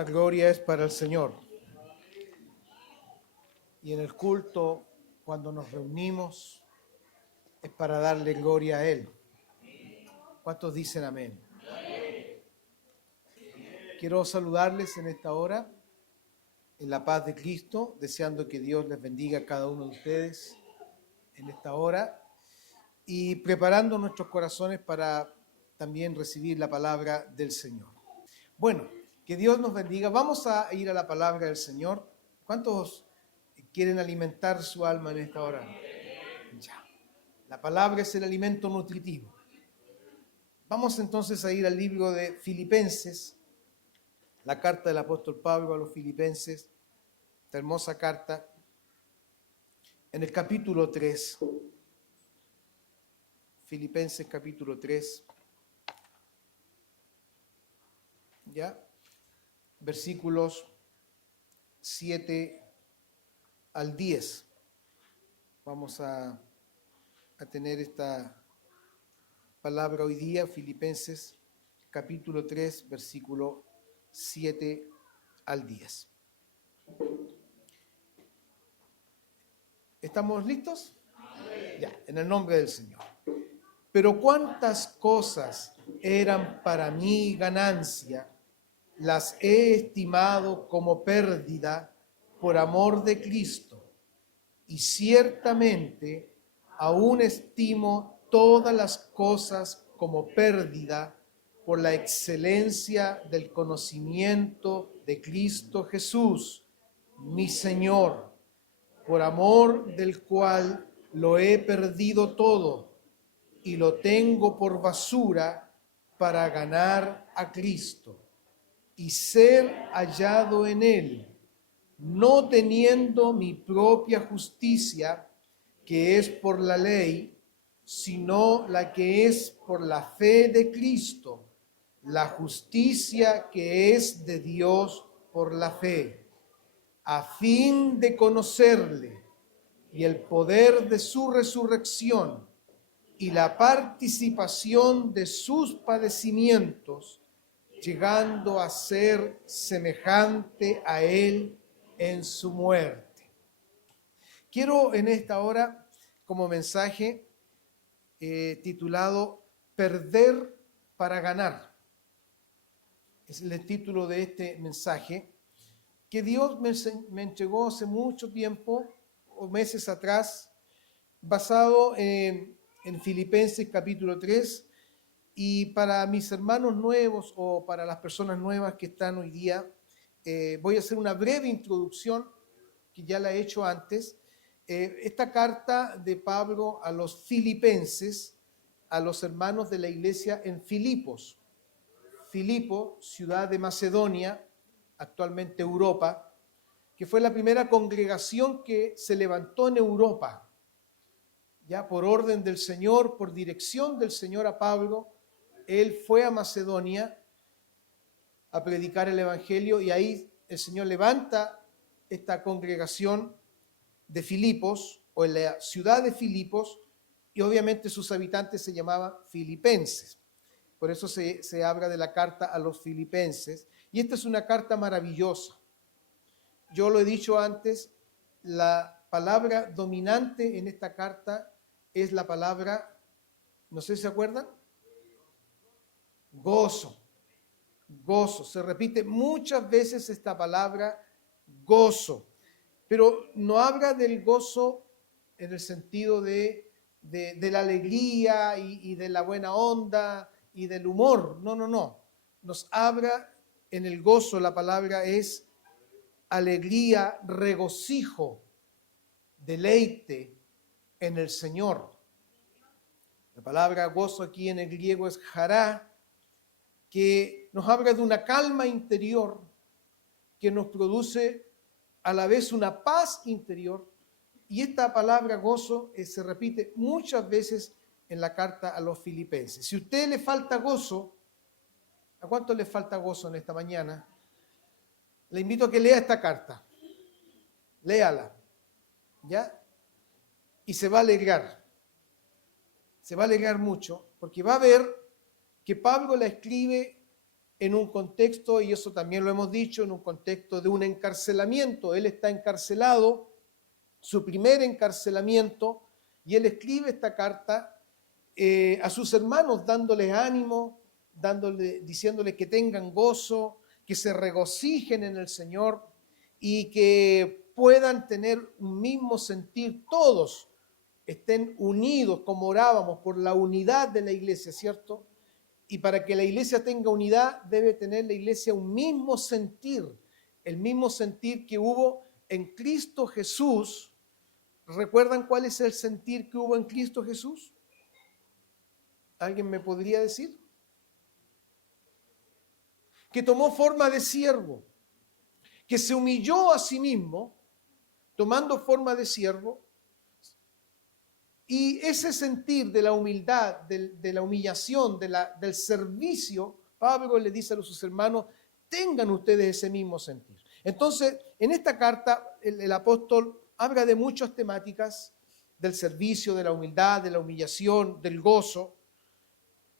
la gloria es para el Señor. Y en el culto, cuando nos reunimos, es para darle gloria a Él. ¿Cuántos dicen amén? Quiero saludarles en esta hora, en la paz de Cristo, deseando que Dios les bendiga a cada uno de ustedes en esta hora y preparando nuestros corazones para también recibir la palabra del Señor. Bueno, que Dios nos bendiga. Vamos a ir a la palabra del Señor. ¿Cuántos quieren alimentar su alma en esta hora? Ya. La palabra es el alimento nutritivo. Vamos entonces a ir al libro de Filipenses, la carta del apóstol Pablo a los Filipenses, esta hermosa carta, en el capítulo 3. Filipenses capítulo 3. ¿Ya? Versículos 7 al 10. Vamos a tener esta palabra hoy día, Filipenses capítulo 3, versículo 7 al 10. ¿Estamos listos? Ya, en el nombre del Señor. Pero cuántas cosas eran para mí ganancia, las he estimado como pérdida por amor de Cristo, y ciertamente aún estimo todas las cosas como pérdida por la excelencia del conocimiento de Cristo Jesús, mi Señor, por amor del cual lo he perdido todo y lo tengo por basura para ganar a Cristo y ser hallado en Él, no teniendo mi propia justicia, que es por la ley, sino la que es por la fe de Cristo, la justicia que es de Dios por la fe, a fin de conocerle y el poder de su resurrección y la participación de sus padecimientos, llegando a ser semejante a Él en su muerte. Quiero en esta hora, como mensaje titulado Perder para ganar. Es el título de este mensaje que Dios me entregó hace mucho tiempo, o meses atrás, basado en Filipenses capítulo 3, y para mis hermanos nuevos o para las personas nuevas que están hoy día, voy a hacer una breve introducción, que ya la he hecho antes. Esta carta de Pablo a los filipenses, a los hermanos de la iglesia en Filipos. Filipo, ciudad de Macedonia, actualmente Europa, que fue la primera congregación que se levantó en Europa. Ya por orden del Señor, por dirección del Señor a Pablo, él fue a Macedonia a predicar el Evangelio y ahí el Señor levanta esta congregación de Filipos, o en la ciudad de Filipos, y obviamente sus habitantes se llamaban filipenses. Por eso se habla de la carta a los filipenses. Y esta es una carta maravillosa. Yo lo he dicho antes, la palabra dominante en esta carta es la palabra, no sé si se acuerdan, gozo. Gozo. Se repite muchas veces esta palabra gozo. Pero no habla del gozo en el sentido de la alegría y de la buena onda y del humor. No, no, no. Nos habla en el gozo, la palabra es alegría, regocijo, deleite en el Señor. La palabra gozo aquí en el griego es jará, que nos habla de una calma interior que nos produce a la vez una paz interior. Y esta palabra gozo se repite muchas veces en la carta a los filipenses. Si a usted le falta gozo, ¿a cuánto le falta gozo en esta mañana? Le invito a que lea esta carta. Léala, ¿ya? Y se va a alegrar. Se va a alegrar mucho, porque va a ver que Pablo la escribe en un contexto, y eso también lo hemos dicho, en un contexto de un encarcelamiento. Él está encarcelado, su primer encarcelamiento, y él escribe esta carta a sus hermanos dándoles ánimo, diciéndoles que tengan gozo, que se regocijen en el Señor y que puedan tener un mismo sentir todos, estén unidos como orábamos por la unidad de la iglesia, ¿cierto? Y para que la iglesia tenga unidad debe tener la iglesia un mismo sentir, el mismo sentir que hubo en Cristo Jesús. ¿Recuerdan cuál es el sentir que hubo en Cristo Jesús? ¿Alguien me podría decir? Que tomó forma de siervo, que se humilló a sí mismo, tomando forma de siervo, y ese sentir de la humildad, de la humillación, del servicio, Pablo le dice a sus hermanos, tengan ustedes ese mismo sentir. Entonces, en esta carta, el apóstol habla de muchas temáticas, del servicio, de la humildad, de la humillación, del gozo,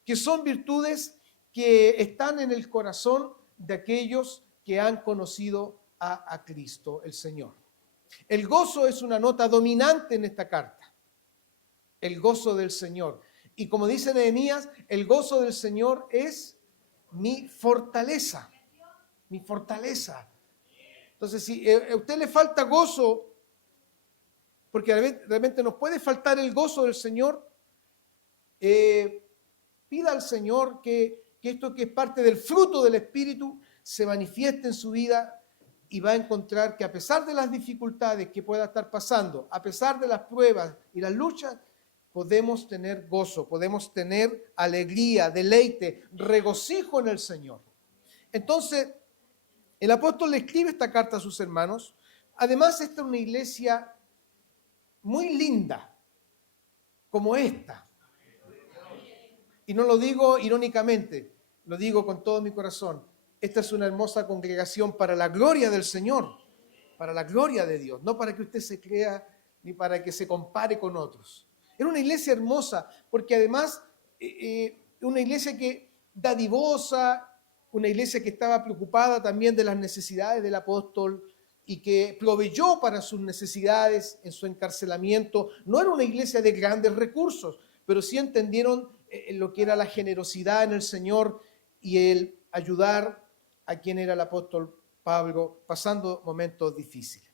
que son virtudes que están en el corazón de aquellos que han conocido a Cristo, el Señor. El gozo es una nota dominante en esta carta, el gozo del Señor. Y como dice Nehemías, el gozo del Señor es mi fortaleza, mi fortaleza. Entonces, si a usted le falta gozo, porque realmente nos puede faltar el gozo del Señor, pida al Señor que esto que es parte del fruto del Espíritu se manifieste en su vida y va a encontrar que a pesar de las dificultades que pueda estar pasando, a pesar de las pruebas y las luchas, podemos tener gozo, podemos tener alegría, deleite, regocijo en el Señor. Entonces, el apóstol le escribe esta carta a sus hermanos. Además, esta es una iglesia muy linda, como esta. Y no lo digo irónicamente, lo digo con todo mi corazón. Esta es una hermosa congregación para la gloria del Señor, para la gloria de Dios, no para que usted se crea ni para que se compare con otros. Era una iglesia hermosa, porque además una iglesia que dadivosa, una iglesia que estaba preocupada también de las necesidades del apóstol y que proveyó para sus necesidades en su encarcelamiento. No era una iglesia de grandes recursos, pero sí entendieron lo que era la generosidad en el Señor y el ayudar a quien era el apóstol Pablo pasando momentos difíciles.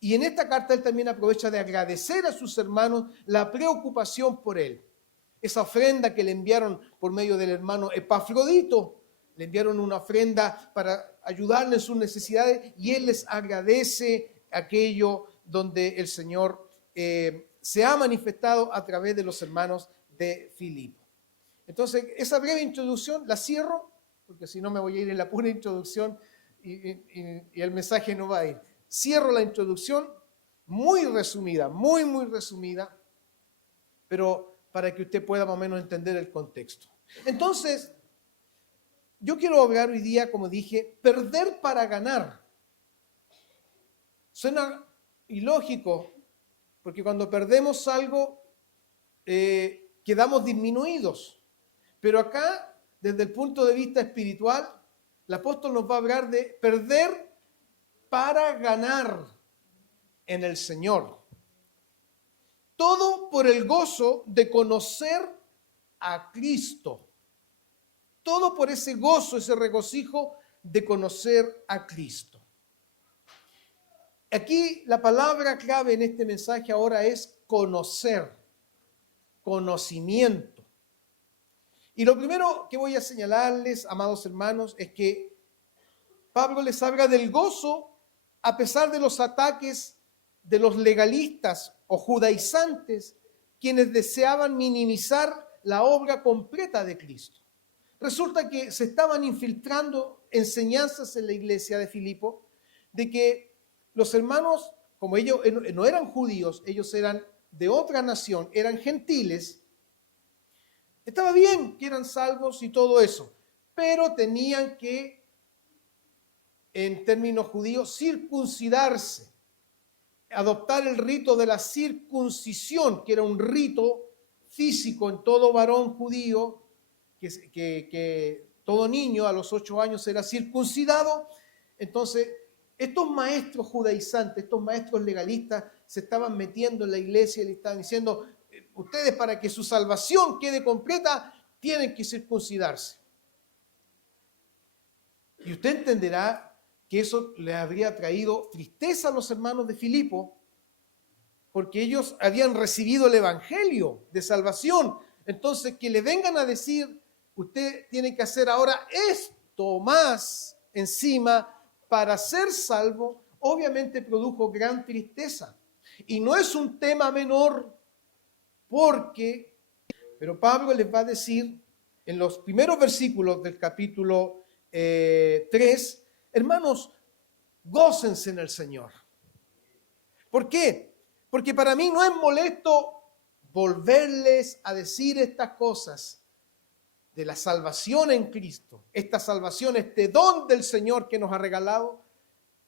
Y en esta carta él también aprovecha de agradecer a sus hermanos la preocupación por él. Esa ofrenda que le enviaron por medio del hermano Epafrodito, le enviaron una ofrenda para ayudarle en sus necesidades y él les agradece aquello donde el Señor se ha manifestado a través de los hermanos de Filipo. Entonces, esa breve introducción la cierro, porque si no me voy a ir en la pura introducción y el mensaje no va a ir. Cierro la introducción, muy resumida, muy resumida, pero para que usted pueda más o menos entender el contexto. Entonces, yo quiero hablar hoy día, como dije, perder para ganar. Suena ilógico, porque cuando perdemos algo, quedamos disminuidos. Pero acá, desde el punto de vista espiritual, el apóstol nos va a hablar de perder para ganar en el Señor. Todo por el gozo de conocer a Cristo. Todo por ese gozo, ese regocijo de conocer a Cristo. Aquí la palabra clave en este mensaje ahora es conocer, conocimiento. Y lo primero que voy a señalarles, amados hermanos, es que Pablo les habla del gozo a pesar de los ataques de los legalistas o judaizantes, quienes deseaban minimizar la obra completa de Cristo. Resulta que se estaban infiltrando enseñanzas en la iglesia de Filipo de que los hermanos, como ellos no eran judíos, ellos eran de otra nación, eran gentiles. Estaba bien que eran salvos y todo eso, pero tenían que, en términos judíos, circuncidarse, adoptar el rito de la circuncisión, que era un rito físico en todo varón judío, que todo niño a los 8 años era circuncidado. Entonces, estos maestros judaizantes, estos maestros legalistas, se estaban metiendo en la iglesia y le estaban diciendo, ustedes para que su salvación quede completa, tienen que circuncidarse. Y usted entenderá que eso le habría traído tristeza a los hermanos de Filipo, porque ellos habían recibido el evangelio de salvación. Entonces, que le vengan a decir, usted tiene que hacer ahora esto más encima para ser salvo, obviamente produjo gran tristeza. Y no es un tema menor, pero Pablo les va a decir en los primeros versículos del capítulo 3, hermanos, gócense en el Señor. ¿Por qué? Porque para mí no es molesto volverles a decir estas cosas de la salvación en Cristo. Esta salvación, este don del Señor que nos ha regalado,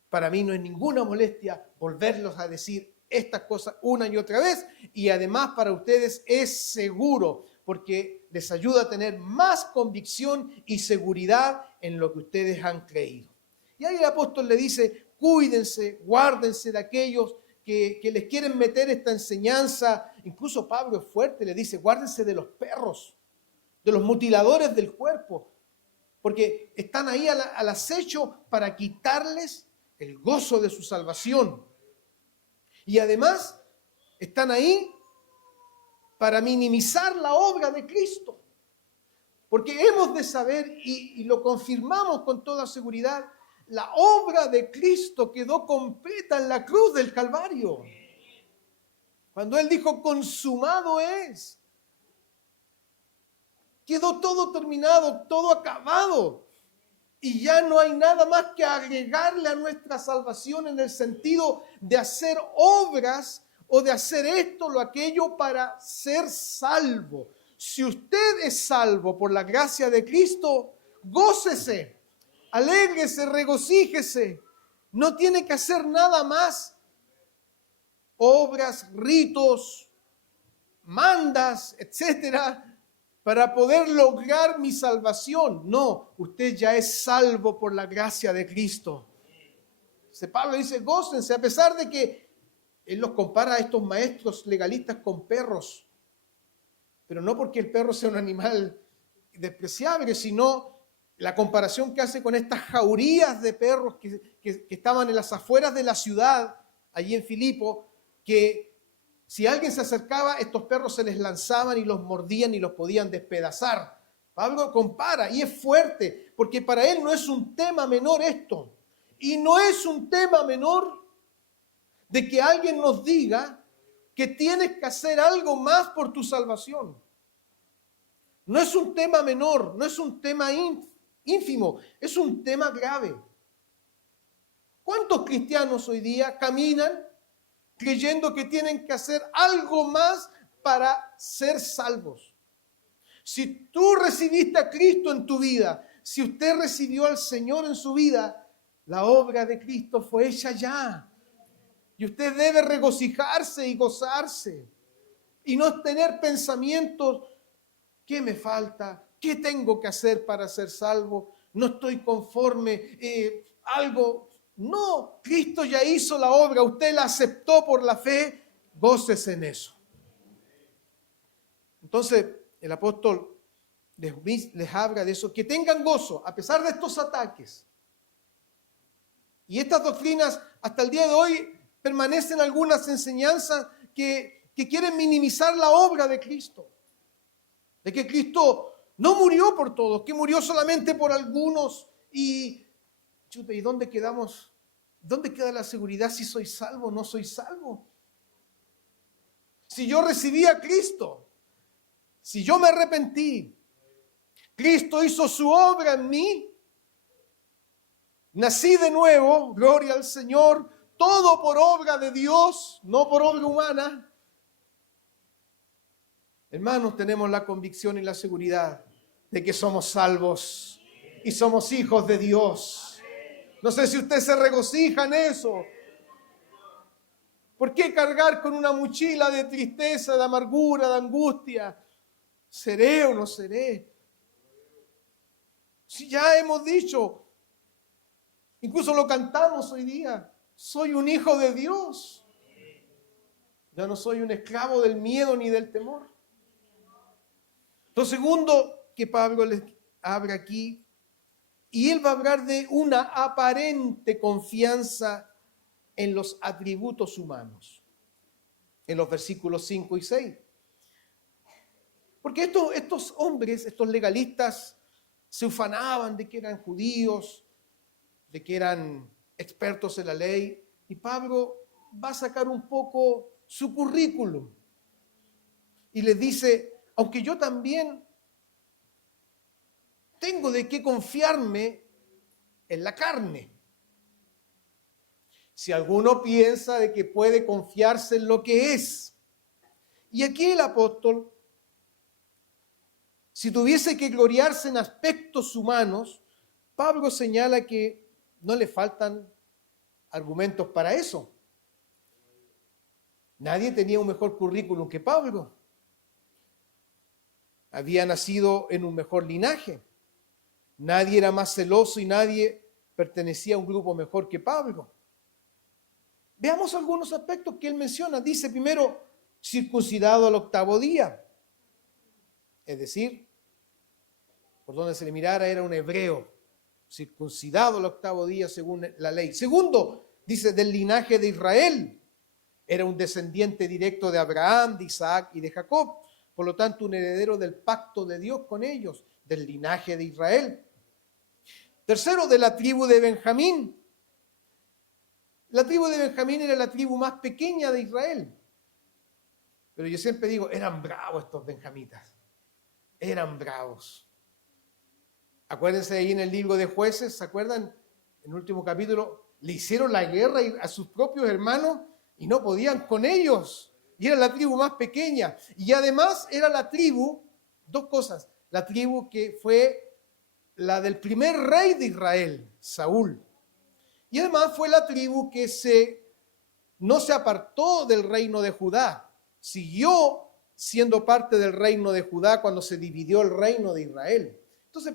para mí no es ninguna molestia volverlos a decir estas cosas una y otra vez. Y además para ustedes es seguro, porque les ayuda a tener más convicción y seguridad en lo que ustedes han creído. Y ahí el apóstol le dice, cuídense, guárdense de aquellos que les quieren meter esta enseñanza. Incluso Pablo es fuerte, le dice, guárdense de los perros, de los mutiladores del cuerpo, porque están ahí al acecho para quitarles el gozo de su salvación. Y además están ahí para minimizar la obra de Cristo. Porque hemos de saber, y lo confirmamos con toda seguridad, la obra de Cristo quedó completa en la cruz del Calvario. Cuando Él dijo, consumado es. Quedó todo terminado, todo acabado. Y ya no hay nada más que agregarle a nuestra salvación en el sentido de hacer obras o de hacer esto o aquello para ser salvo. Si usted es salvo por la gracia de Cristo, gócese, alégrese, regocíjese. No tiene que hacer nada más. Obras, ritos, mandas, etcétera, para poder lograr mi salvación. No, usted ya es salvo por la gracia de Cristo. Pablo dice, gócense, a pesar de que él los compara a estos maestros legalistas con perros. Pero no porque el perro sea un animal despreciable, sino la comparación que hace con estas jaurías de perros que estaban en las afueras de la ciudad, allí en Filipo, que si alguien se acercaba, estos perros se les lanzaban y los mordían y los podían despedazar. Pablo compara y es fuerte, porque para él no es un tema menor esto. Y no es un tema menor de que alguien nos diga que tienes que hacer algo más por tu salvación. No es un tema menor, no es un tema ínfimo, es un tema grave. ¿Cuántos cristianos hoy día caminan creyendo que tienen que hacer algo más para ser salvos? Si tú recibiste a Cristo en tu vida, si usted recibió al Señor en su vida, la obra de Cristo fue hecha ya. Y usted debe regocijarse y gozarse. Y no tener pensamientos, ¿qué me falta? ¿Qué tengo que hacer para ser salvo? No estoy conforme, algo. No, Cristo ya hizo la obra, usted la aceptó por la fe, gócese en eso. Entonces, el apóstol les habla de eso, que tengan gozo a pesar de estos ataques. Y estas doctrinas, hasta el día de hoy, permanecen algunas enseñanzas que quieren minimizar la obra de Cristo. De que Cristo no murió por todos, que murió solamente por algunos. ¿Y dónde quedamos? ¿Dónde queda la seguridad si soy salvo o no soy salvo? Si yo recibí a Cristo, si yo me arrepentí, Cristo hizo su obra en mí, nací de nuevo, gloria al Señor, todo por obra de Dios, no por obra humana. Hermanos, tenemos la convicción y la seguridad de que somos salvos y somos hijos de Dios. No sé si usted se regocija en eso. ¿Por qué cargar con una mochila de tristeza, de amargura, de angustia? ¿Seré o no seré? Si ya hemos dicho, incluso lo cantamos hoy día, soy un hijo de Dios. Ya no soy un esclavo del miedo ni del temor. Lo segundo que Pablo les habla aquí, y él va a hablar de una aparente confianza en los atributos humanos, en los versículos 5 y 6. Porque estos hombres, estos legalistas, se ufanaban de que eran judíos, de que eran expertos en la ley, y Pablo va a sacar un poco su currículum y les dice, aunque yo también tengo de qué confiarme en la carne. Si alguno piensa de que puede confiarse en lo que es. Y aquí el apóstol, si tuviese que gloriarse en aspectos humanos, Pablo señala que no le faltan argumentos para eso. Nadie tenía un mejor currículum que Pablo. Había nacido en un mejor linaje. Nadie era más celoso y nadie pertenecía a un grupo mejor que Pablo. Veamos algunos aspectos que él menciona. Dice primero, circuncidado al 8º día. Es decir, por donde se le mirara era un hebreo, circuncidado al 8º día según la ley. Segundo, dice del linaje de Israel. Era un descendiente directo de Abraham, de Isaac y de Jacob. Por lo tanto, un heredero del pacto de Dios con ellos, del linaje de Israel. Tercero, de la tribu de Benjamín. La tribu de Benjamín era la tribu más pequeña de Israel. Pero yo siempre digo, eran bravos estos benjamitas. Eran bravos. Acuérdense ahí en el libro de Jueces, ¿se acuerdan? En el último capítulo, le hicieron la guerra a sus propios hermanos y no podían con ellos. Y era la tribu más pequeña. Y además era la tribu, dos cosas, la tribu que fue la del primer rey de Israel, Saúl. Y además fue la tribu que no se apartó del reino de Judá. Siguió siendo parte del reino de Judá cuando se dividió el reino de Israel. Entonces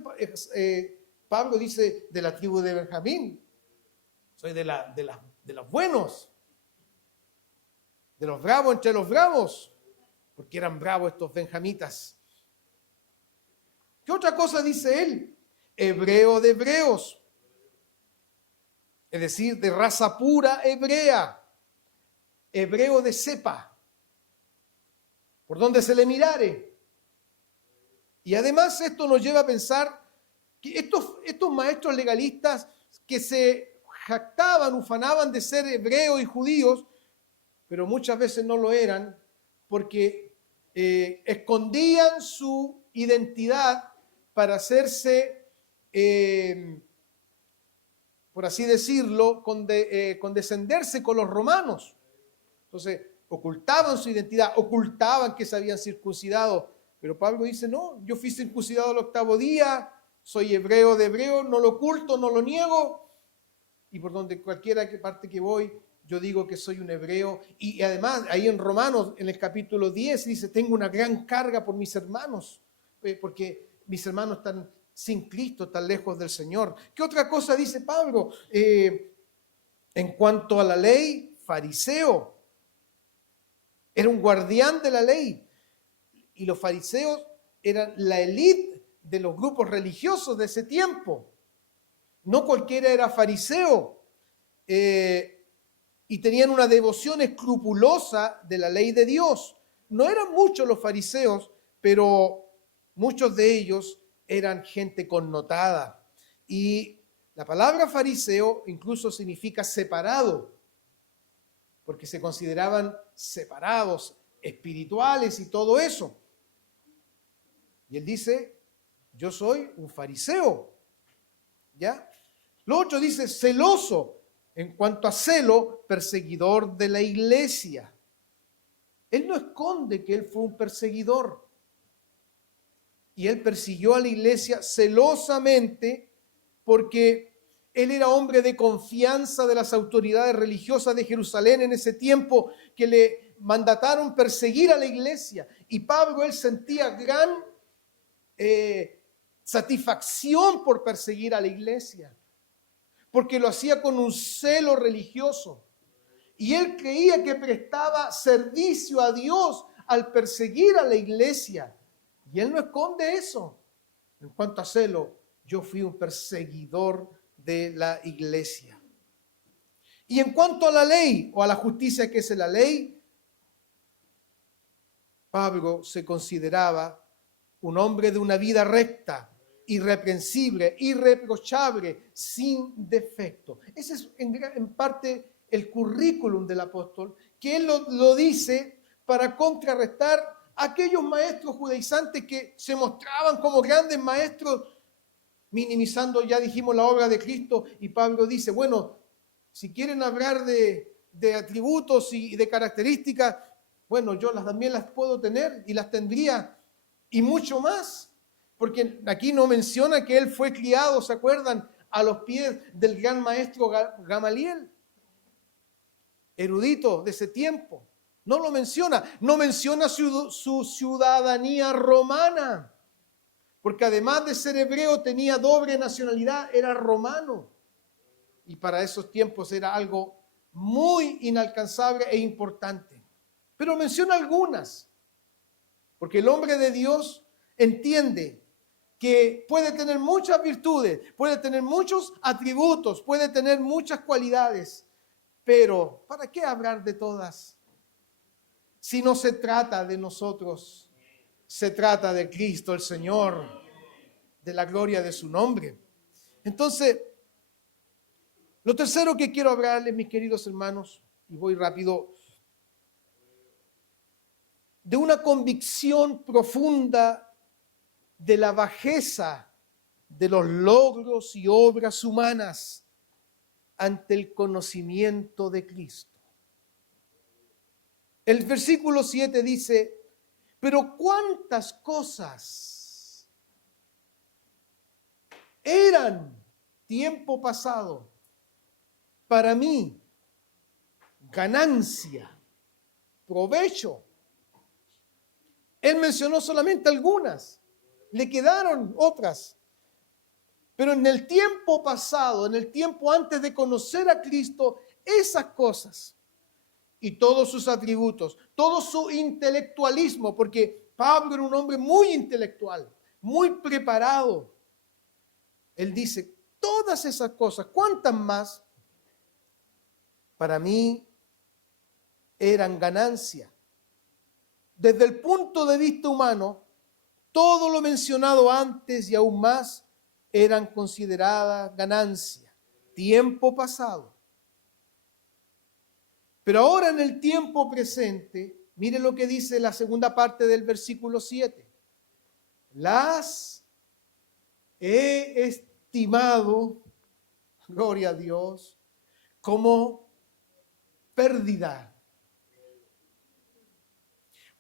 Pablo dice de la tribu de Benjamín, soy de los buenos, de los bravos entre los bravos, porque eran bravos estos benjamitas. ¿Qué otra cosa dice él? Hebreo de hebreos, es decir, de raza pura hebrea, hebreo de cepa, por donde se le mirare. Y además esto nos lleva a pensar que estos maestros legalistas que se jactaban, ufanaban de ser hebreos y judíos, pero muchas veces no lo eran, porque escondían su identidad para hacerse, por así decirlo, condescenderse con los romanos. Entonces, ocultaban su identidad, ocultaban que se habían circuncidado. Pero Pablo dice, no, yo fui circuncidado al 8º día, soy hebreo de hebreo, no lo oculto, no lo niego. Y por donde cualquiera parte que voy, yo digo que soy un hebreo. Y además, ahí en Romanos, en el capítulo 10, dice, tengo una gran carga por mis hermanos, porque mis hermanos están sin Cristo, tan lejos del Señor. ¿Qué otra cosa dice Pablo? En cuanto a la ley, fariseo. Era un guardián de la ley. Y los fariseos eran la élite de los grupos religiosos de ese tiempo. No cualquiera era fariseo. Y tenían una devoción escrupulosa de la ley de Dios. No eran muchos los fariseos, pero muchos de ellos eran gente connotada. Y la palabra fariseo incluso significa separado, porque se consideraban separados, espirituales y todo eso. Y él dice, yo soy un fariseo, ¿ya? Lo otro dice, celoso, en cuanto a celo, perseguidor de la iglesia. Él no esconde que él fue un perseguidor. Y él persiguió a la iglesia celosamente porque él era hombre de confianza de las autoridades religiosas de Jerusalén en ese tiempo, que le mandataron perseguir a la iglesia. Y Pablo, él sentía gran satisfacción por perseguir a la iglesia, porque lo hacía con un celo religioso. Y él creía que prestaba servicio a Dios al perseguir a la iglesia. Y él no esconde eso. En cuanto a celo, yo fui un perseguidor de la iglesia. Y en cuanto a la ley o a la justicia que es la ley, Pablo se consideraba un hombre de una vida recta, irreprensible, irreprochable, sin defecto. Ese es en parte el currículum del apóstol, que él lo dice para contrarrestar a aquellos maestros judaizantes que se mostraban como grandes maestros, minimizando, ya dijimos, la obra de Cristo. Y Pablo dice, bueno, si quieren hablar de atributos y de características, bueno, yo también las puedo tener y las tendría, y mucho más, porque aquí no menciona que él fue criado, ¿se acuerdan?, a los pies del gran maestro Gamaliel, erudito de ese tiempo. No lo menciona, no menciona su ciudadanía romana, porque además de ser hebreo tenía doble nacionalidad, era romano. Y para esos tiempos era algo muy inalcanzable e importante. Pero menciona algunas, porque el hombre de Dios entiende que puede tener muchas virtudes, puede tener muchos atributos, puede tener muchas cualidades, pero ¿para qué hablar de todas? Si no se trata de nosotros, se trata de Cristo el Señor, de la gloria de su nombre. Entonces, lo tercero que quiero hablarles, mis queridos hermanos, y voy rápido, de una convicción profunda de la bajeza de los logros y obras humanas ante el conocimiento de Cristo. El versículo 7 dice, pero cuántas cosas eran tiempo pasado para mí ganancia, provecho. Él mencionó solamente algunas, le quedaron otras. Pero en el tiempo pasado, en el tiempo antes de conocer a Cristo, esas cosas y todos sus atributos, todo su intelectualismo, porque Pablo era un hombre muy intelectual, muy preparado. Él dice, todas esas cosas, ¿cuántas más? Para mí eran ganancia. Desde el punto de vista humano, todo lo mencionado antes y aún más eran consideradas ganancia, tiempo pasado. Pero ahora en el tiempo presente, mire lo que dice la segunda parte del versículo 7. Las he estimado, gloria a Dios, como pérdida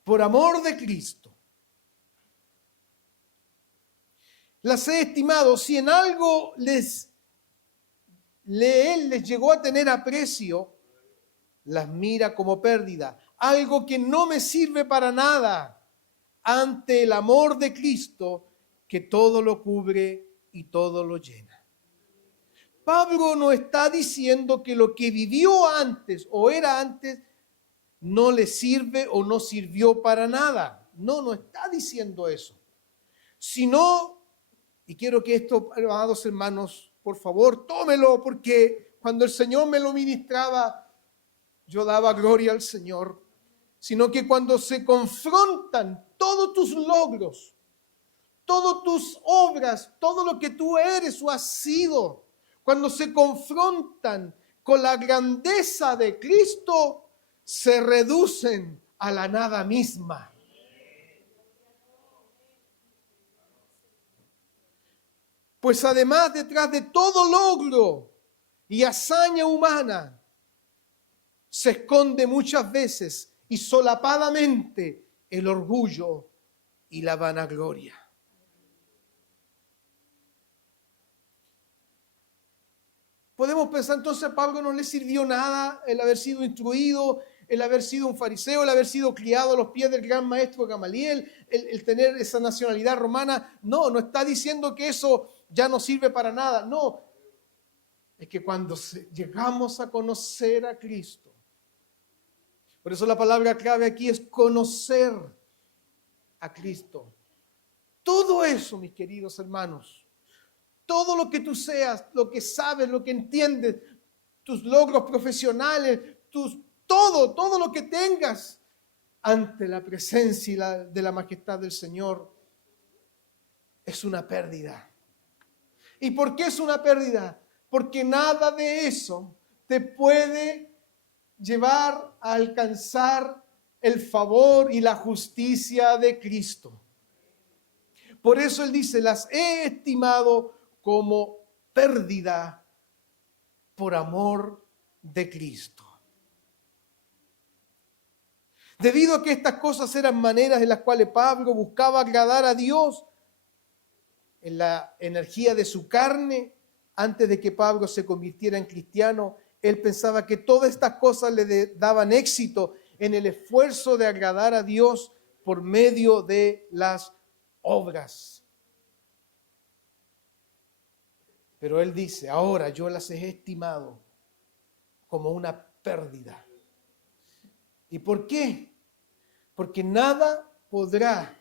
por amor de Cristo. Las he estimado, si en algo Él les llegó a tener aprecio, las mira como pérdida, algo que no me sirve para nada ante el amor de Cristo que todo lo cubre y todo lo llena. Pablo no está diciendo que lo que vivió antes o era antes no le sirve o no sirvió para nada. No está diciendo eso. Sino, y quiero que esto, amados hermanos, por favor, tómelo, porque cuando el Señor me lo ministraba, yo daba gloria al Señor. Sino que cuando se confrontan todos tus logros, todas tus obras, todo lo que tú eres o has sido, cuando se confrontan con la grandeza de Cristo, se reducen a la nada misma. Pues además, detrás de todo logro y hazaña humana, se esconde muchas veces y solapadamente el orgullo y la vanagloria. Podemos pensar entonces a Pablo no le sirvió nada el haber sido instruido, el haber sido un fariseo, el haber sido criado a los pies del gran maestro Gamaliel, el tener esa nacionalidad romana. No está diciendo que eso ya no sirve para nada. No, es que cuando llegamos a conocer a Cristo, por eso la palabra clave aquí es conocer a Cristo. Todo eso, mis queridos hermanos, todo lo que tú seas, lo que sabes, lo que entiendes, tus logros profesionales, todo lo que tengas ante la presencia de la majestad del Señor es una pérdida. ¿Y por qué es una pérdida? Porque nada de eso te puede llevar a alcanzar el favor y la justicia de Cristo. Por eso Él dice, las he estimado como pérdida por amor de Cristo. Debido a que estas cosas eran maneras en las cuales Pablo buscaba agradar a Dios en la energía de su carne, antes de que Pablo se convirtiera en cristiano, él pensaba que todas estas cosas le daban éxito en el esfuerzo de agradar a Dios por medio de las obras. Pero él dice, ahora yo las he estimado como una pérdida. ¿Y por qué? Porque nada podrá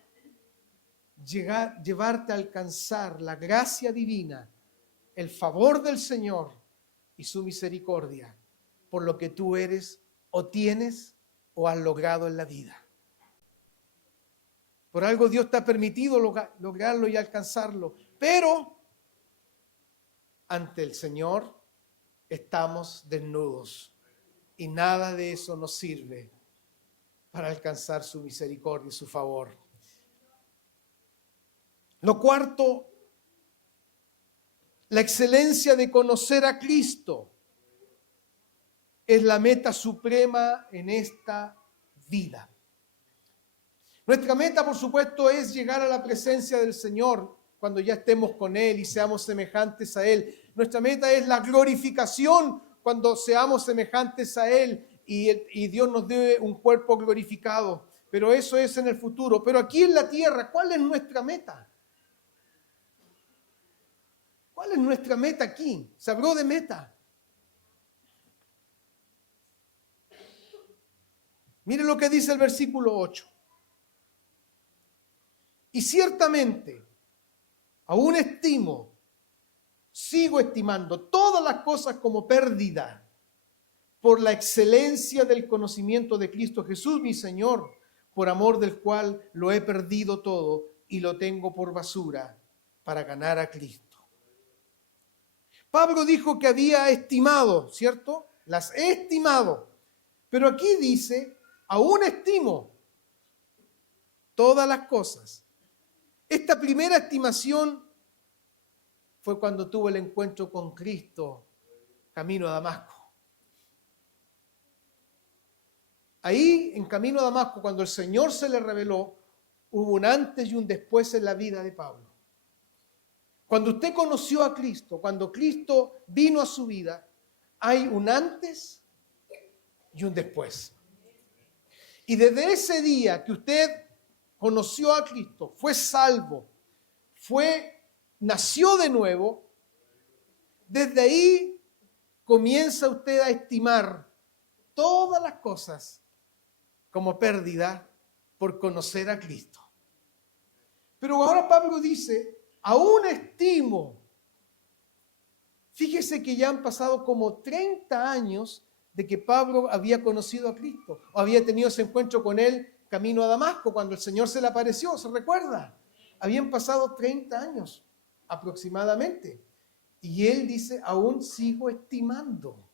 llevarte a alcanzar la gracia divina, el favor del Señor y su misericordia por lo que tú eres o tienes o has logrado en la vida. Por algo Dios te ha permitido lograrlo y alcanzarlo, pero ante el Señor estamos desnudos y nada de eso nos sirve para alcanzar su misericordia y su favor. Lo cuarto, la excelencia de conocer a Cristo es la meta suprema en esta vida. Nuestra meta, por supuesto, es llegar a la presencia del Señor cuando ya estemos con Él y seamos semejantes a Él. Nuestra meta es la glorificación cuando seamos semejantes a Él y Dios nos dé un cuerpo glorificado. Pero eso es en el futuro. Pero aquí en la tierra, ¿cuál es nuestra meta? ¿Cuál es nuestra meta aquí? Se habló de meta. Miren lo que dice el versículo 8. Y ciertamente, aún sigo estimando todas las cosas como pérdida por la excelencia del conocimiento de Cristo Jesús, mi Señor, por amor del cual lo he perdido todo y lo tengo por basura para ganar a Cristo. Pablo dijo que había estimado, ¿cierto? Las he estimado. Pero aquí dice, aún estimo todas las cosas. Esta primera estimación fue cuando tuvo el encuentro con Cristo camino a Damasco. Ahí, en camino a Damasco, cuando el Señor se le reveló, hubo un antes y un después en la vida de Pablo. Cuando usted conoció a Cristo, cuando Cristo vino a su vida, hay un antes y un después. Y desde ese día que usted conoció a Cristo, fue salvo, nació de nuevo, desde ahí comienza usted a estimar todas las cosas como pérdida por conocer a Cristo. Pero ahora Pablo dice, aún estimo. Fíjese que ya han pasado como 30 años de que Pablo había conocido a Cristo, o había tenido ese encuentro con él camino a Damasco, cuando el Señor se le apareció, ¿se recuerda? Habían pasado 30 años aproximadamente. Y él dice, aún sigo estimando.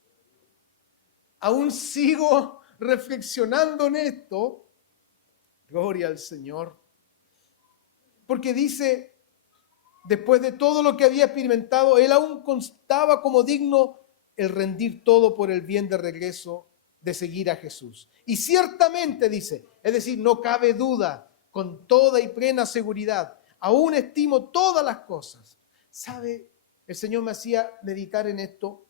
Aún sigo reflexionando en esto. Gloria al Señor. Porque dice, después de todo lo que había experimentado, él aún constaba como digno el rendir todo por el bien de regreso de seguir a Jesús. Y ciertamente dice, es decir, no cabe duda, con toda y plena seguridad, aún estimo todas las cosas. ¿Sabe? El Señor me hacía meditar en esto.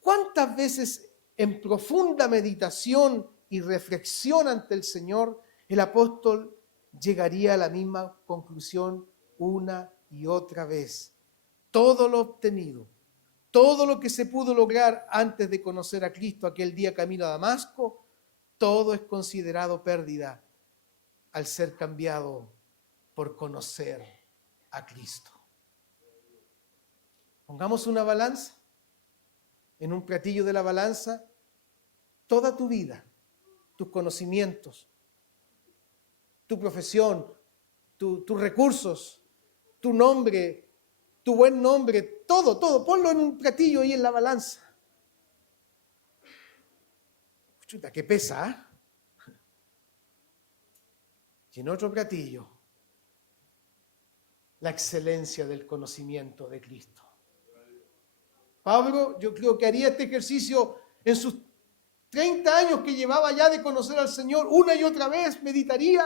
¿Cuántas veces en profunda meditación y reflexión ante el Señor, el apóstol llegaría a la misma conclusión una y otra vez. Todo lo obtenido, todo lo que se pudo lograr antes de conocer a Cristo aquel día camino a Damasco, todo es considerado pérdida al ser cambiado por conocer a Cristo. Pongamos una balanza, en un platillo de la balanza, toda tu vida, tus conocimientos, tu profesión, tus recursos, tu nombre, tu buen nombre, todo, ponlo en un platillo ahí en la balanza. Chuta, qué pesa, ¿eh? Y en otro platillo, la excelencia del conocimiento de Cristo. Pablo, yo creo que haría este ejercicio en sus 30 años que llevaba ya de conocer al Señor, una y otra vez meditaría,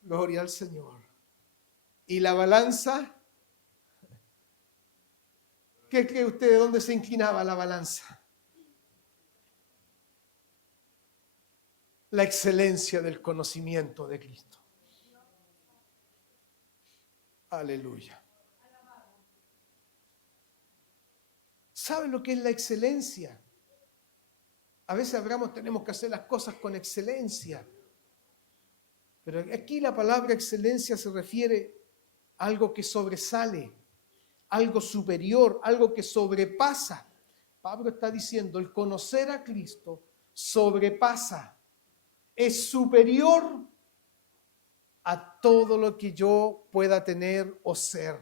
gloria al Señor. Y la balanza, ¿qué cree usted de dónde se inclinaba la balanza? La excelencia del conocimiento de Cristo. Aleluya. ¿Sabe lo que es la excelencia? A veces tenemos que hacer las cosas con excelencia. Pero aquí la palabra excelencia se refiere a algo que sobresale, algo superior, algo que sobrepasa. Pablo está diciendo, el conocer a Cristo sobrepasa, es superior a todo lo que yo pueda tener o ser,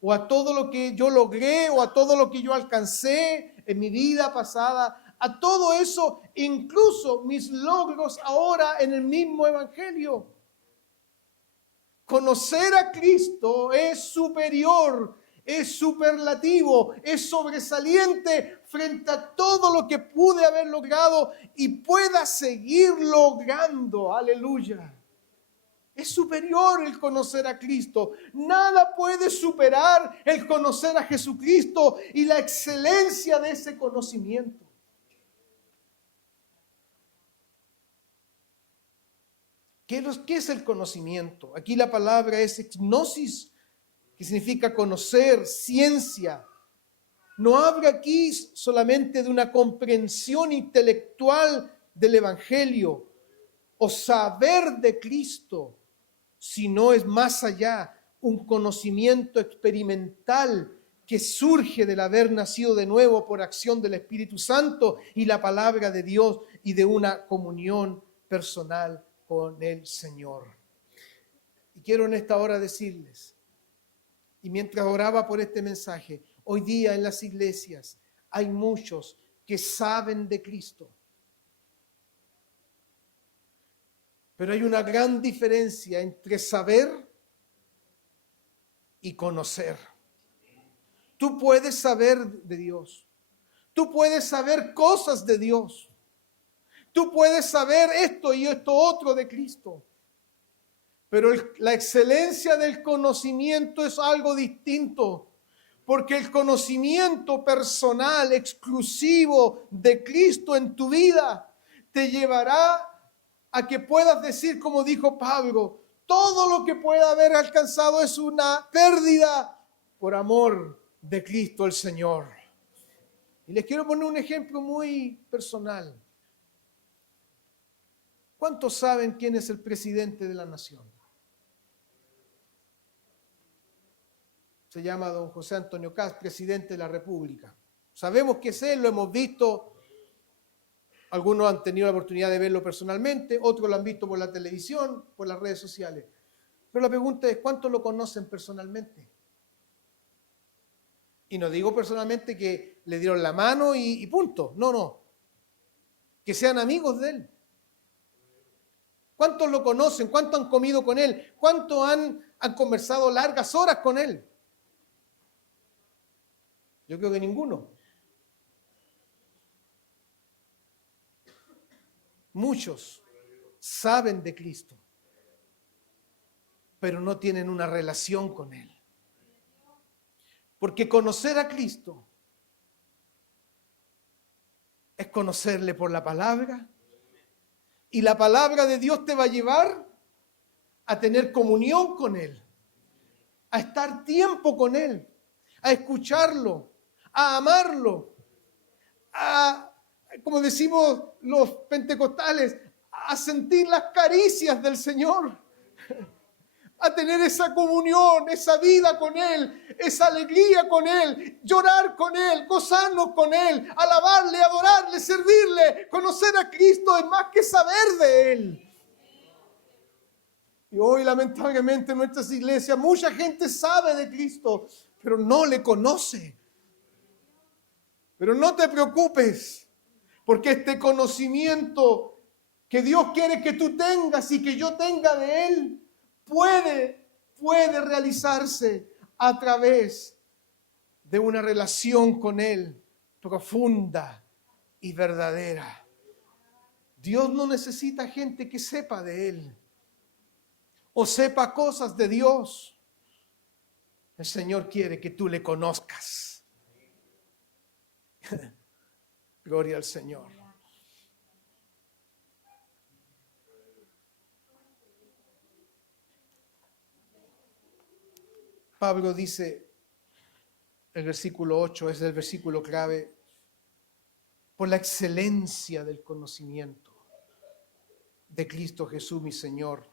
o a todo lo que yo logré, o a todo lo que yo alcancé en mi vida pasada, a todo eso, incluso mis logros ahora en el mismo evangelio. Conocer a Cristo es superior, es superlativo, es sobresaliente frente a todo lo que pude haber logrado y pueda seguir logrando. Aleluya. Es superior el conocer a Cristo. Nada puede superar el conocer a Jesucristo y la excelencia de ese conocimiento. ¿Qué es el conocimiento? Aquí la palabra es gnosis, que significa conocer, ciencia. No habla aquí solamente de una comprensión intelectual del Evangelio o saber de Cristo, sino es más allá, un conocimiento experimental que surge del haber nacido de nuevo por acción del Espíritu Santo y la palabra de Dios y de una comunión personal con el Señor. Y quiero en esta hora decirles, y mientras oraba por este mensaje, hoy día en las iglesias hay muchos que saben de Cristo. Pero hay una gran diferencia entre saber y conocer. Tú puedes saber de Dios. Tú puedes saber cosas de Dios. Tú puedes saber esto y esto otro de Cristo. Pero la excelencia del conocimiento es algo distinto. Porque el conocimiento personal, exclusivo de Cristo en tu vida, te llevará a que puedas decir, como dijo Pablo, todo lo que pueda haber alcanzado es una pérdida por amor de Cristo el Señor. Y les quiero poner un ejemplo muy personal. ¿Cuántos saben quién es el presidente de la nación? Se llama don José Antonio Kast, presidente de la República. Sabemos que es él, lo hemos visto. Algunos han tenido la oportunidad de verlo personalmente, otros lo han visto por la televisión, por las redes sociales. Pero la pregunta es, ¿cuántos lo conocen personalmente? Y no digo personalmente que le dieron la mano y punto. No. Que sean amigos de él. ¿Cuántos lo conocen? ¿Cuántos han comido con él? ¿Cuántos han conversado largas horas con él? Yo creo que ninguno. Muchos saben de Cristo, pero no tienen una relación con Él. Porque conocer a Cristo es conocerle por la palabra, Y la palabra de Dios te va a llevar a tener comunión con Él, a estar tiempo con Él, a escucharlo, a amarlo, a, como decimos los pentecostales, a sentir las caricias del Señor, a tener esa comunión, esa vida con Él, esa alegría con Él, llorar con Él, gozarnos con Él, alabarle, adorarle, servirle. Conocer a Cristo es más que saber de Él. Y hoy, lamentablemente, en nuestras iglesias mucha gente sabe de Cristo, pero no le conoce. Pero no te preocupes, porque este conocimiento que Dios quiere que tú tengas y que yo tenga de Él, puede realizarse a través de una relación con Él profunda y verdadera. Dios no necesita gente que sepa de Él o sepa cosas de Dios. El Señor quiere que tú le conozcas. Gloria al Señor. Pablo dice, el versículo 8 es el versículo clave, por la excelencia del conocimiento de Cristo Jesús mi Señor,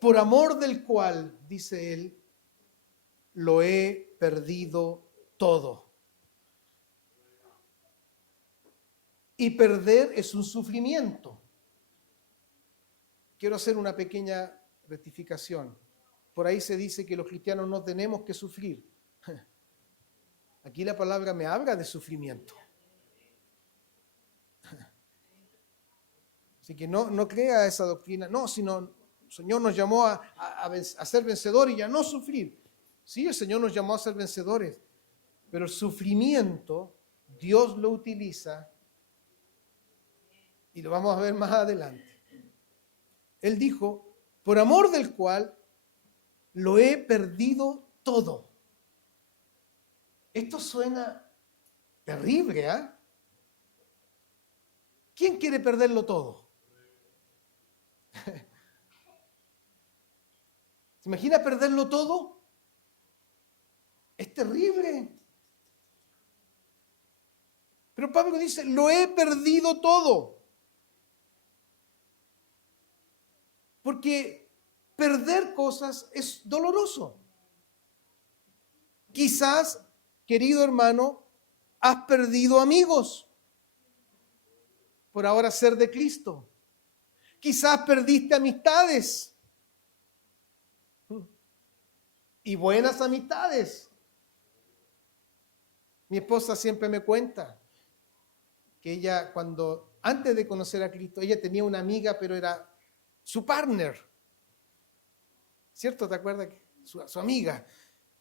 por amor del cual, dice él, lo he perdido todo. Y perder es un sufrimiento. Quiero hacer una pequeña rectificación. Por ahí se dice que los cristianos no tenemos que sufrir. Aquí la palabra me habla de sufrimiento. Así que no crea esa doctrina. No, sino el Señor nos llamó a ser vencedores y a no sufrir. Sí, el Señor nos llamó a ser vencedores. Pero el sufrimiento, Dios lo utiliza y lo vamos a ver más adelante. Él dijo, por amor del cual lo he perdido todo. Esto suena terrible, ¿eh? ¿Quién quiere perderlo todo? ¿Se imagina perderlo todo? Es terrible. Pero Pablo dice, lo he perdido todo. Porque perder cosas es doloroso. Quizás, querido hermano, has perdido amigos por ahora ser de Cristo. Quizás perdiste amistades y buenas amistades. Mi esposa siempre me cuenta que ella antes de conocer a Cristo, ella tenía una amiga, pero era su partner. ¿Cierto? ¿Te acuerdas? Su amiga.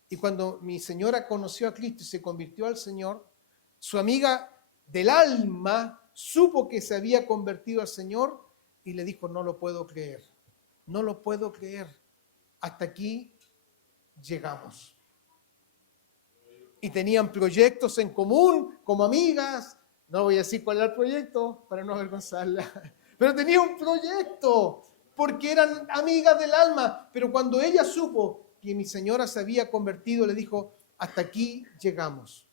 Y cuando mi señora conoció a Cristo y se convirtió al Señor, su amiga del alma supo que se había convertido al Señor y le dijo, no lo puedo creer. No lo puedo creer. Hasta aquí llegamos. Y tenían proyectos en común como amigas. No voy a decir cuál era el proyecto para no avergonzarla. Pero tenía un proyecto porque eran amigas del alma. Pero cuando ella supo que mi señora se había convertido, le dijo, hasta aquí llegamos.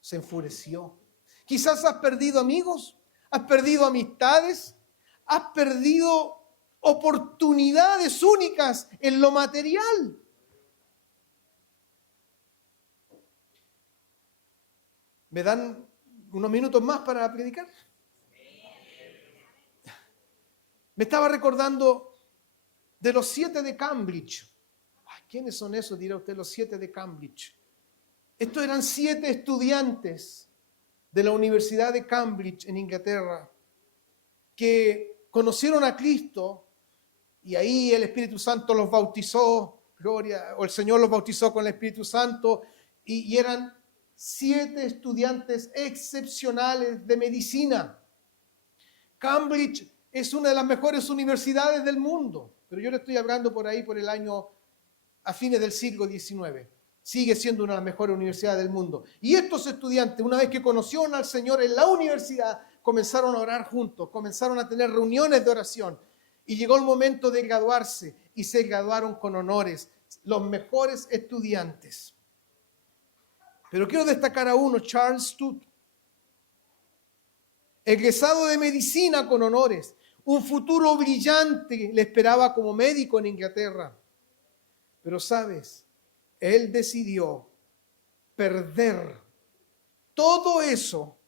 Se enfureció. Quizás has perdido amigos, has perdido amistades, has perdido oportunidades únicas en lo material. ¿Me dan unos minutos más para predicar? Me estaba recordando de los 7 de Cambridge. Ay, ¿quiénes son esos? Dirá usted, los 7 de Cambridge. Estos eran 7 estudiantes de la Universidad de Cambridge en Inglaterra que conocieron a Cristo y ahí el Espíritu Santo los bautizó, o el Señor los bautizó con el Espíritu Santo y eran 7 estudiantes excepcionales de medicina. Cambridge es una de las mejores universidades del mundo, pero yo le estoy hablando por ahí por el año a fines del siglo XIX. Sigue siendo una de las mejores universidades del mundo. Y estos estudiantes, una vez que conocieron al Señor en la universidad, comenzaron a orar juntos, comenzaron a tener reuniones de oración. Y llegó el momento de graduarse y se graduaron con honores, los mejores estudiantes. Pero quiero destacar a uno, Charles Studd, egresado de medicina con honores. Un futuro brillante le esperaba como médico en Inglaterra. Pero sabes, él decidió perder todo eso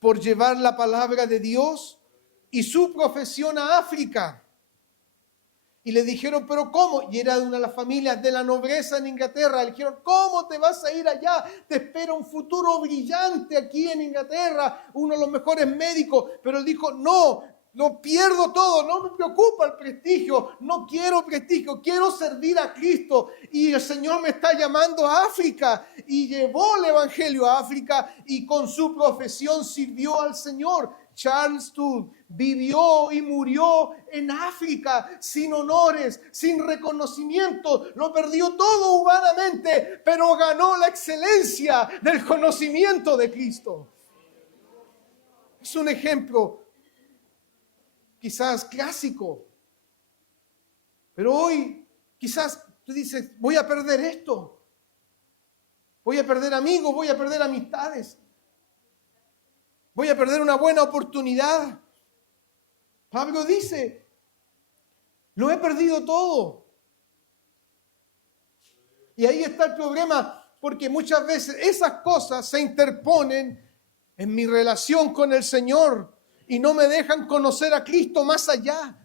por llevar la palabra de Dios y su profesión a África. Y le dijeron, ¿pero cómo? Y era de una de las familias de la nobleza en Inglaterra. Le dijeron, ¿cómo te vas a ir allá? Te espera un futuro brillante aquí en Inglaterra, uno de los mejores médicos. Pero él dijo, no, lo pierdo todo, no me preocupa el prestigio, no quiero prestigio, quiero servir a Cristo. Y el Señor me está llamando a África. Y llevó el Evangelio a África y con su profesión sirvió al Señor. Charles Studd vivió y murió en África sin honores, sin reconocimiento. Lo perdió todo humanamente, pero ganó la excelencia del conocimiento de Cristo. Es un ejemplo quizás clásico, pero hoy quizás tú dices, voy a perder esto. Voy a perder amigos, voy a perder amistades. Voy a perder una buena oportunidad. Pablo dice, lo he perdido todo. Y ahí está el problema, porque muchas veces esas cosas se interponen en mi relación con el Señor y no me dejan conocer a Cristo más allá.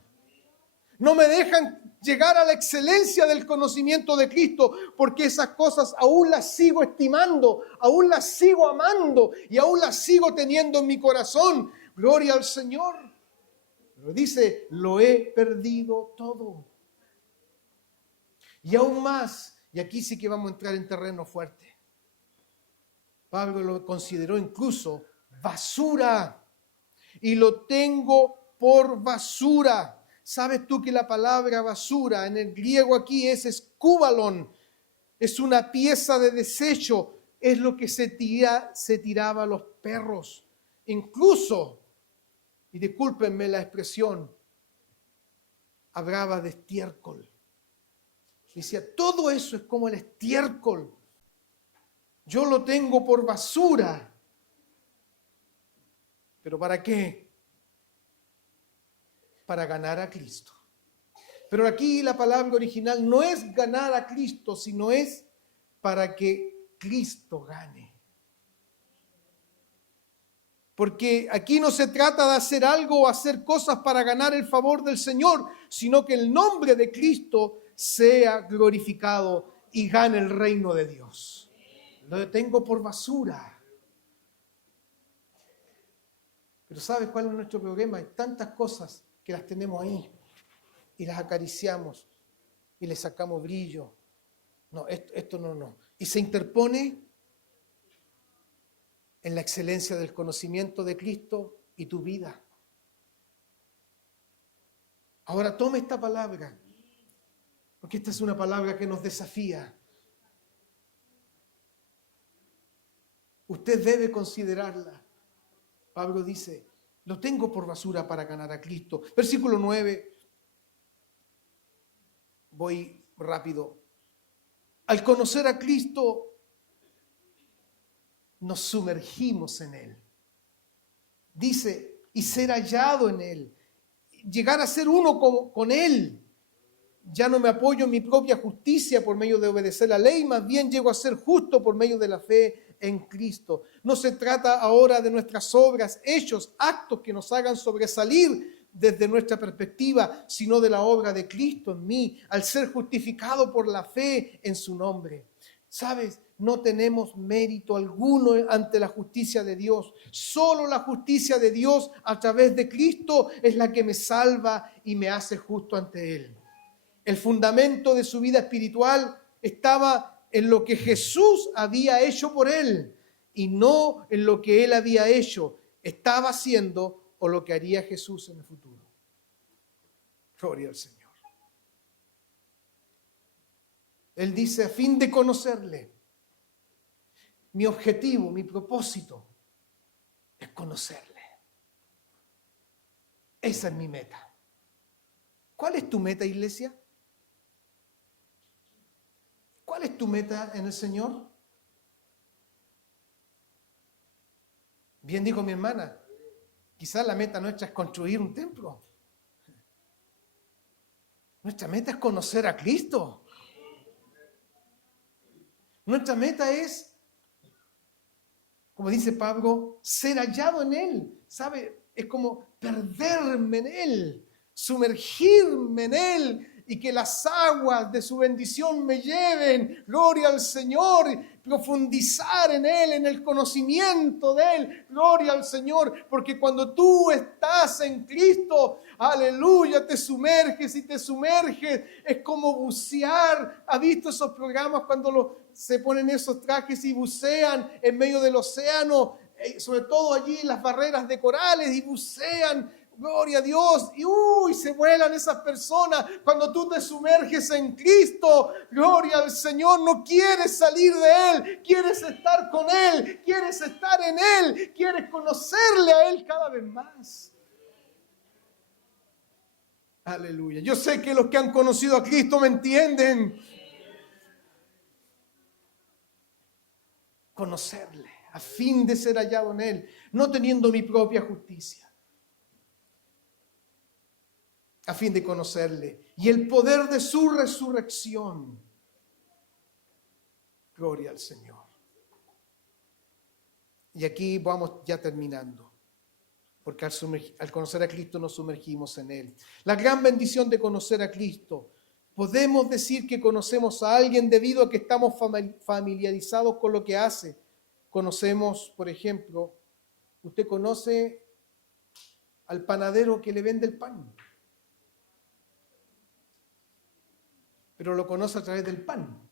No me dejan llegar a la excelencia del conocimiento de Cristo, porque esas cosas aún las sigo estimando, aún las sigo amando y aún las sigo teniendo en mi corazón. Gloria al Señor. Pero dice, lo he perdido todo. Y aún más, y aquí sí que vamos a entrar en terreno fuerte. Pablo lo consideró incluso basura. Y lo tengo por basura. ¿Sabes tú que la palabra basura en el griego aquí es escúbalon? Es una pieza de desecho. Es lo que se tiraba a los perros. Incluso, y discúlpenme la expresión, hablaba de estiércol. Decía, todo eso es como el estiércol. Yo lo tengo por basura. ¿Pero para qué? Para ganar a Cristo. Pero aquí la palabra original no es ganar a Cristo, sino es para que Cristo gane. Porque aquí no se trata de hacer algo o hacer cosas para ganar el favor del Señor, sino que el nombre de Cristo sea glorificado y gane el reino de Dios. Lo tengo por basura. Pero ¿sabes cuál es nuestro problema? Hay tantas cosas que las tenemos ahí y las acariciamos y le sacamos brillo. No, esto no. Y se interpone en la excelencia del conocimiento de Cristo y tu vida. Ahora toma esta palabra, porque esta es una palabra que nos desafía. Usted debe considerarla. Pablo dice, lo tengo por basura para ganar a Cristo. Versículo 9. Voy rápido. Al conocer a Cristo, nos sumergimos en Él. Dice, y ser hallado en Él. Llegar a ser uno con Él. Ya no me apoyo en mi propia justicia por medio de obedecer la ley, más bien llego a ser justo por medio de la fe en Cristo. No se trata ahora de nuestras obras, hechos, actos que nos hagan sobresalir desde nuestra perspectiva, sino de la obra de Cristo en mí, al ser justificado por la fe en su nombre. ¿Sabes? No tenemos mérito alguno ante la justicia de Dios. Solo la justicia de Dios a través de Cristo es la que me salva y me hace justo ante Él. El fundamento de su vida espiritual estaba en lo que Jesús había hecho por él y no en lo que él había hecho, estaba haciendo o lo que haría Jesús en el futuro. Gloria al Señor. Él dice, a fin de conocerle, mi objetivo, mi propósito es conocerle. Esa es mi meta. ¿Cuál es tu meta, iglesia? ¿Cuál es tu meta en el Señor? Bien dijo mi hermana, quizás la meta nuestra es construir un templo. Nuestra meta es conocer a Cristo. Nuestra meta es, como dice Pablo, ser hallado en Él. ¿Sabe? Es como perderme en Él, sumergirme en Él y que las aguas de su bendición me lleven. Gloria al Señor. Profundizar en Él, en el conocimiento de Él. Gloria al Señor. Porque cuando tú estás en Cristo, aleluya, te sumerges y te sumerges. Es como bucear. ¿Ha visto esos programas cuando se ponen esos trajes y bucean en medio del océano? Sobre todo allí en las barreras de corales y bucean, gloria a Dios, y se vuelan esas personas. Cuando tú te sumerges en Cristo, gloria al Señor, no quieres salir de Él, quieres estar con Él, quieres estar en Él, quieres conocerle a Él cada vez más. Aleluya. Yo sé que los que han conocido a Cristo me entienden. Conocerle, a fin de ser hallado en Él, no teniendo mi propia justicia, a fin de conocerle y el poder de su resurrección. Gloria al Señor. Y aquí vamos ya terminando, porque al conocer a Cristo nos sumergimos en Él. La gran bendición de conocer a Cristo. Podemos decir que conocemos a alguien debido a que estamos familiarizados con lo que hace. Conocemos, por ejemplo, usted conoce al panadero que le vende el pan, pero lo conoce a través del pan.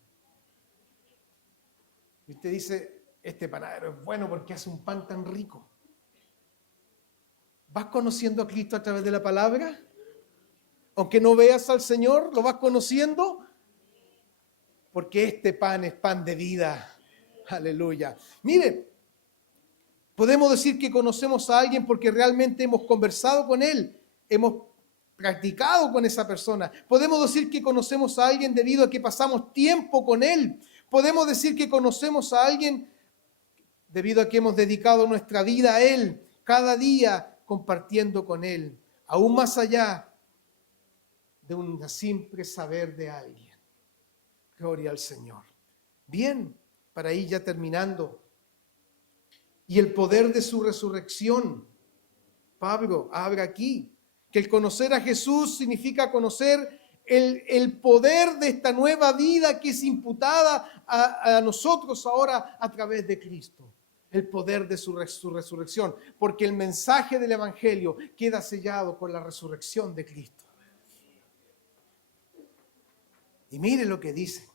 Y usted dice, este panadero es bueno porque hace un pan tan rico. ¿Vas conociendo a Cristo a través de la palabra? Aunque no veas al Señor, ¿lo vas conociendo? Porque este pan es pan de vida. Aleluya. Mire, podemos decir que conocemos a alguien porque realmente hemos conversado con él, hemos practicado con esa persona. Podemos decir que conocemos a alguien debido a que pasamos tiempo con él. Podemos decir que conocemos a alguien debido a que hemos dedicado nuestra vida a él, cada día compartiendo con él, aún más allá de un simple saber de alguien. Gloria al Señor. Bien, para ir ya terminando. Y el poder de su resurrección. Pablo habla aquí que el conocer a Jesús significa conocer el poder de esta nueva vida que es imputada a nosotros ahora a través de Cristo. El poder de su resurrección. Porque el mensaje del Evangelio queda sellado con la resurrección de Cristo. Y mire lo que dice.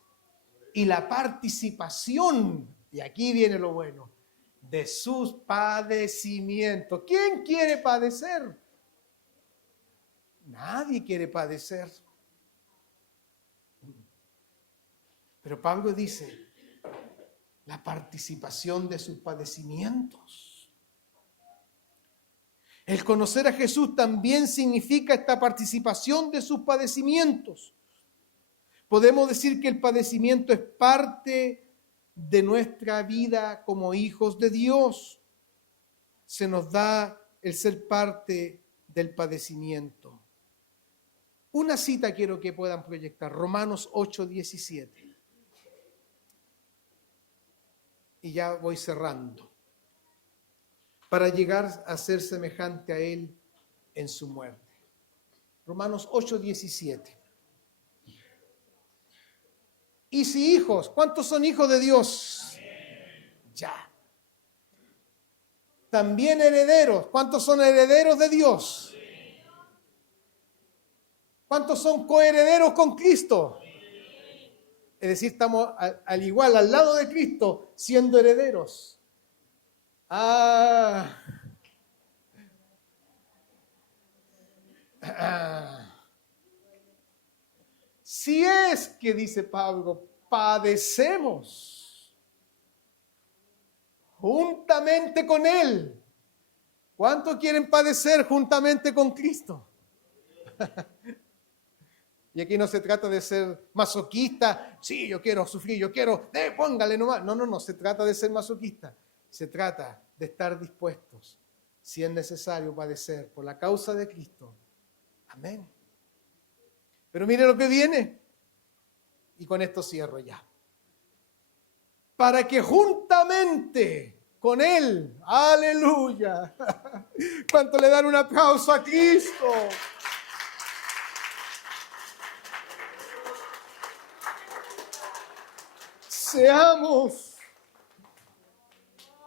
Y la participación, y aquí viene lo bueno, de sus padecimientos. ¿Quién quiere padecer? Nadie quiere padecer. Pero Pablo dice, la participación de sus padecimientos. El conocer a Jesús también significa esta participación de sus padecimientos. Podemos decir que el padecimiento es parte de nuestra vida como hijos de Dios. Se nos da el ser parte del padecimiento. Una cita quiero que puedan proyectar, Romanos 8:17. Y ya voy cerrando. Para llegar a ser semejante a Él en su muerte. Romanos 8:17. Y si hijos, ¿cuántos son hijos de Dios? Ya. También herederos, ¿cuántos son herederos de Dios? ¿Cuántos son coherederos con Cristo? Es decir, estamos al igual, al lado de Cristo, siendo herederos. Si es que, dice Pablo, padecemos juntamente con Él, ¿Cuántos quieren padecer juntamente con Cristo? Y aquí no se trata de ser masoquista. Sí, yo quiero sufrir, yo quiero, póngale nomás. No, se trata de ser masoquista. Se trata de estar dispuestos, si es necesario, padecer por la causa de Cristo. Amén. Pero mire lo que viene. Y con esto cierro ya. Para que juntamente con Él, aleluya. ¿Cuánto le dan un aplauso a Cristo? Seamos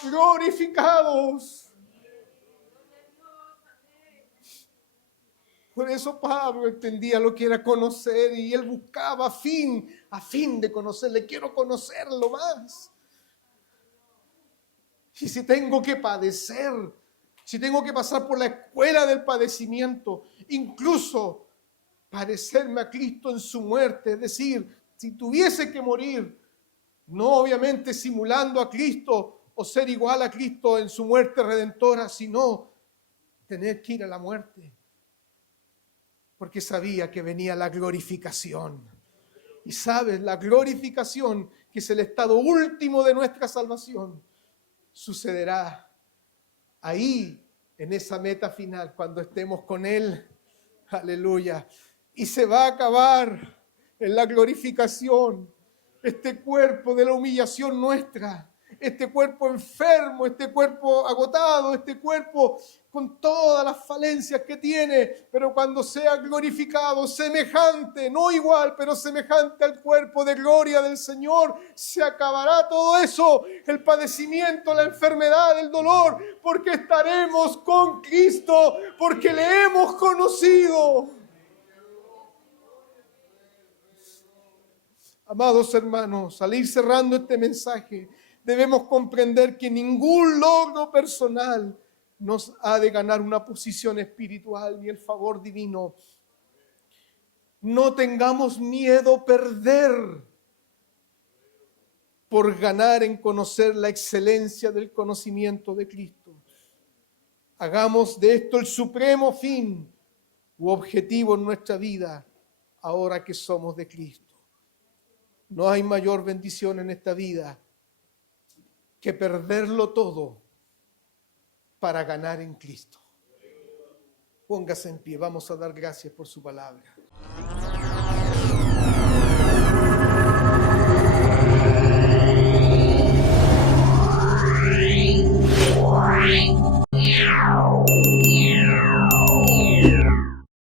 glorificados. Por eso Pablo entendía lo que era conocer y él buscaba a fin de conocerle. Quiero conocerlo más. Y si tengo que padecer, si tengo que pasar por la escuela del padecimiento, incluso parecerme a Cristo en su muerte, es decir, si tuviese que morir, no obviamente simulando a Cristo o ser igual a Cristo en su muerte redentora, sino tener que ir a la muerte. Porque sabía que venía la glorificación. Y sabes, la glorificación, que es el estado último de nuestra salvación, sucederá ahí, en esa meta final, cuando estemos con Él. Aleluya. Y se va a acabar en la glorificación este cuerpo de la humillación nuestra, este cuerpo enfermo, este cuerpo agotado, este cuerpo con todas las falencias que tiene, pero cuando sea glorificado, semejante, no igual, pero semejante al cuerpo de gloria del Señor, se acabará todo eso, el padecimiento, la enfermedad, el dolor, porque estaremos con Cristo, porque le hemos conocido. Amados hermanos, al ir cerrando este mensaje, debemos comprender que ningún logro personal nos ha de ganar una posición espiritual ni el favor divino. No tengamos miedo a perder por ganar en conocer la excelencia del conocimiento de Cristo. Hagamos de esto el supremo fin u objetivo en nuestra vida, ahora que somos de Cristo. No hay mayor bendición en esta vida que perderlo todo para ganar en Cristo. Póngase en pie, vamos a dar gracias por su palabra.